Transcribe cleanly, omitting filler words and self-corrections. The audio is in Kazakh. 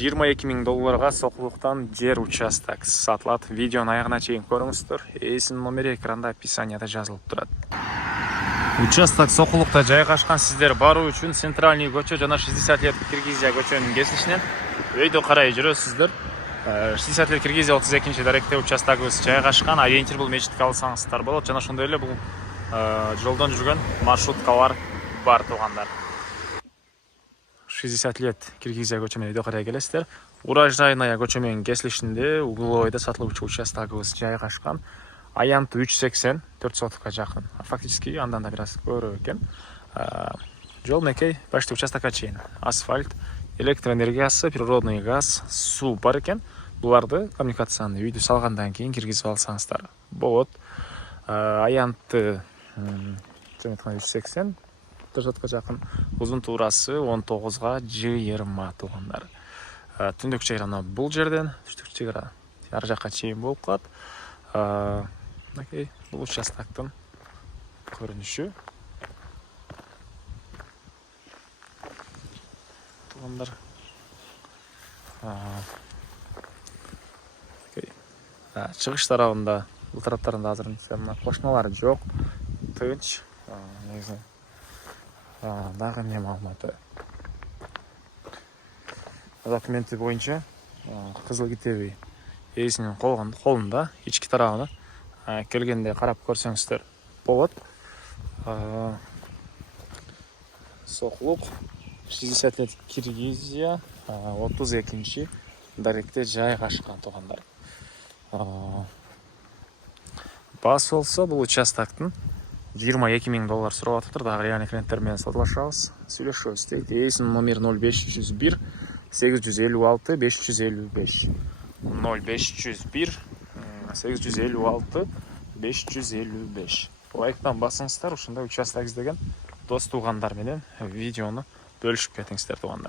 $22 000 соқулықтан жер участок сатылат. Видеоны аяғына чейин көріңіздер. Есім номері экранда описанияда жазылып тұрады. Участок соқулықта жайғашқан. Сіздер бару үшін центральный көчө жана 60 лет Киргизия көчөнүн кесилишинен өйдө карай жүрөсүздөр. 60 лет Киргизия 32 даректе участогубуз жайгашкан. Ориентир бул мечитке алсаңыздар болот. Жана ошондой эле бул жолдон жүргөн маршруткалар бар туугандар. 60 лет Киргизия көчөмөн өйдө карай келесиздер. Урожайная көчөмөн кесилишинде угловойдо сатылуучу участогубуз жайгашкан. Аянты 380 4 сотка жакын. Фактически андан да бир аз көбүрөөк экен. Жол мекей почти участокко чейин. Асфальт, электроэнергиясы, природный газ, суу бар экен. Буларды коммуникацияны үйдү салгандан кийин киргизип алсаңыздар болот. Аянты 380 4 сотка жакын. Узун туурасы 19га 20 туугандар. Түндүк чек ара бул жерден, түштүк чек ара ар жакка чейин болуп калат. Бұл участоктың көрініші. Туғандар. Чығыш тарабында, бұл тараптарында азыр қошналар жоқ. Тынч. Дағы не маалыматы. Документі бойынша Қызыл Китеби ээсинин колунда, ички тарабына келгенде карап көрсөңүздөр болот. Соқулук 60 лет Киргизия 32 даректе жайгашкан туугандар. Баасы болсо бул участоктун $22 000 сурап атыптыр. Дагы реальный клиенттер менен саудалашабыз, сүйлөшөбүз дейт. Ээсинин номери 0501 856 555 0501 856 555. Лайктан басыңыздар, ушундай участок издеген дос туугандар менен видеону бөлүшүп кетиңиздер туугандар.